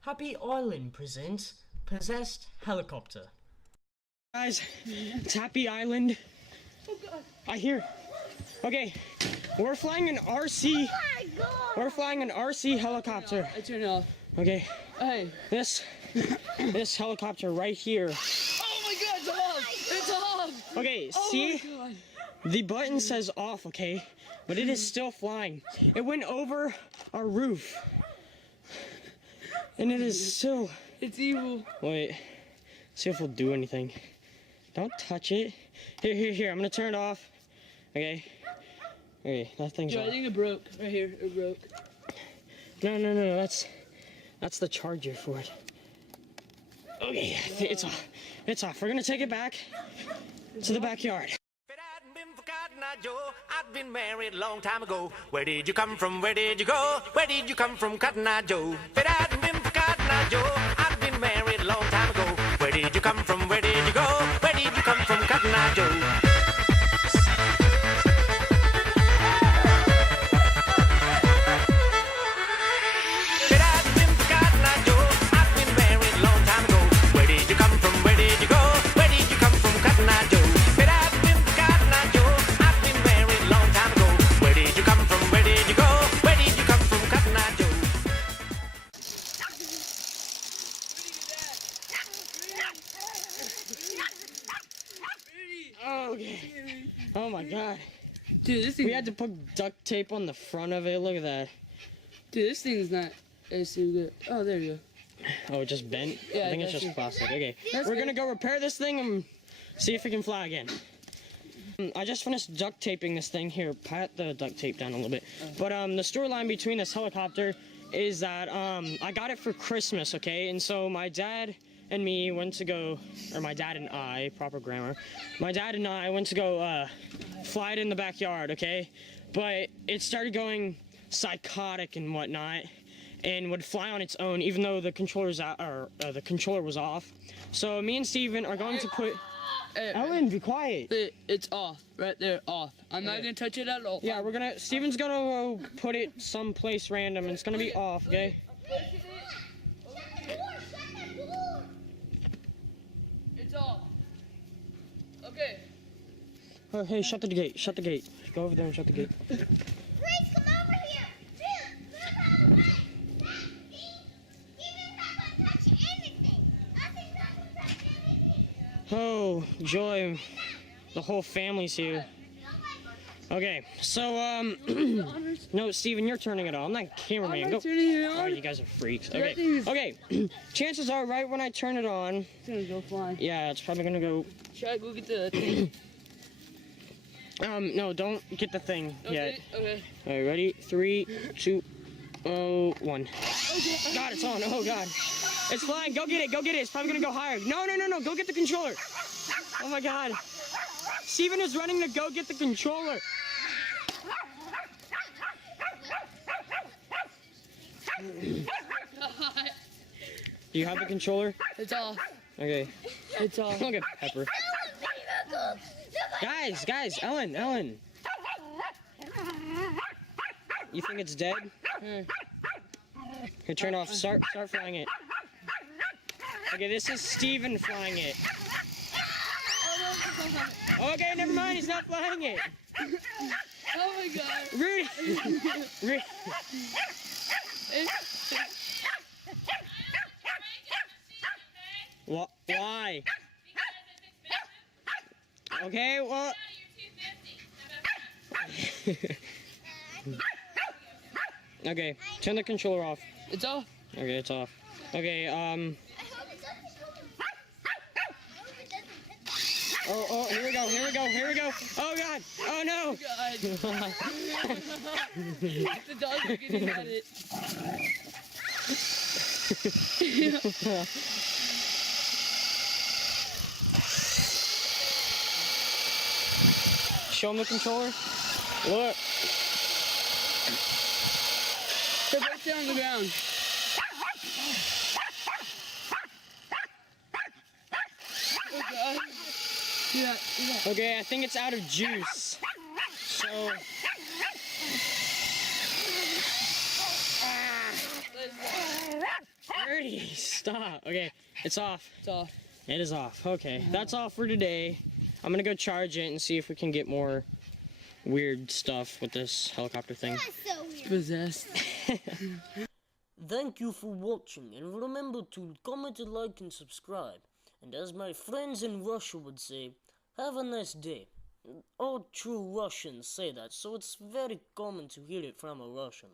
Happy Island presents Possessed Helicopter. Guys, it's Happy Island. Oh God. I hear. Okay, we're flying an RC. We're flying an RC helicopter. I turn it off. Okay. Hey. This helicopter right here. Oh my God, it's off! It's off! Okay, Oh see? my God. The button says off, okay? But it is still flying. It went over our roof. And it is still... It's evil. Wait. See if we'll do anything. Don't touch it. Here. I'm gonna turn it off. Okay. Okay, that thing's Yo, off. I think it broke. Right here, it broke. No. That's the charger for it. Okay, it's off. It's off. We're gonna take it back to the backyard. I'd been married a long time ago. Where did you come from? Where did you go? Where did you come from, Cotton Eye Joe? If it hadn't been for Cotton Eye Joe, I'd been married a long time ago. Where did you come from? Where did you go? Where did you come from, Cotton Eye Joe? Okay. Oh my God. Dude, this thing. We had to put duct tape on the front of it. Look at that. Dude, this thing's not as good. Oh, there you go. Oh, it just bent? Yeah, I think it's that's just it. plastic. Okay. That's We're good. gonna go repair this thing and see if it can fly again. I just finished duct taping this thing. Here, pat the duct tape down a little bit. But the storyline between this helicopter is that I got it for Christmas, okay? And so my dad and me went to go, or my dad and I, proper grammar. My dad and I went to go fly it in the backyard, okay? But it started going psychotic and whatnot, and would fly on its own, even though the controller's out, or the controller was off. So me and Steven are going to put. Ellen, be quiet. It's off. Right there, off. I'm not gonna touch it at all. Yeah, Steven's gonna go put it someplace random, and it's gonna be off, okay? It's off. Okay. Oh, hey, shut the gate. Shut the gate. Go over there and shut the gate. Grace, come over here. Dude, move out of the way. Steven's not gonna touch anything. Nothing's not gonna touch anything. Oh, Joy. The whole family's here. Okay, so, no, Steven, you're turning it on. I'm not cameraman. I'm Go. not turning it Oh, on. you guys are freaks. That Okay, thing is- okay. Chances are, right when I turn it on, It's gonna go flying. yeah, it's probably gonna go. Should I go get the thing? No, don't get the thing yet. Okay. All right, ready? 3, 2, 1. God, it's on. Oh, God. It's flying. Go get it. Go get it. It's probably going to go higher. No. Go get the controller. Oh, my God. Steven is running to go get the controller. Do you have the controller? It's off. Okay. It's off. Look at Pepper. Guys, Ellen. You think it's dead? Here. Here, turn off. Start flying it. Okay, this is Steven flying it. Okay, never mind. He's not flying it. Oh my God. Rudy. Why? Okay, well. Okay, turn the controller off. It's off. Okay, it's off. Okay, Oh, here we go. Oh, God. Oh, no. God. The dogs are getting at it. Show him the controller. Look. They're both down on the ground. Oh God. Yeah. Okay, I think it's out of juice. So Stop. Okay, it's off. It's off. It is off. Okay, that's all for today. I'm gonna go charge it and see if we can get more weird stuff with this helicopter thing. That's so weird. Possessed. Thank you for watching, and remember to comment, like, and subscribe. And as my friends in Russia would say, have a nice day. All true Russians say that, so it's very common to hear it from a Russian.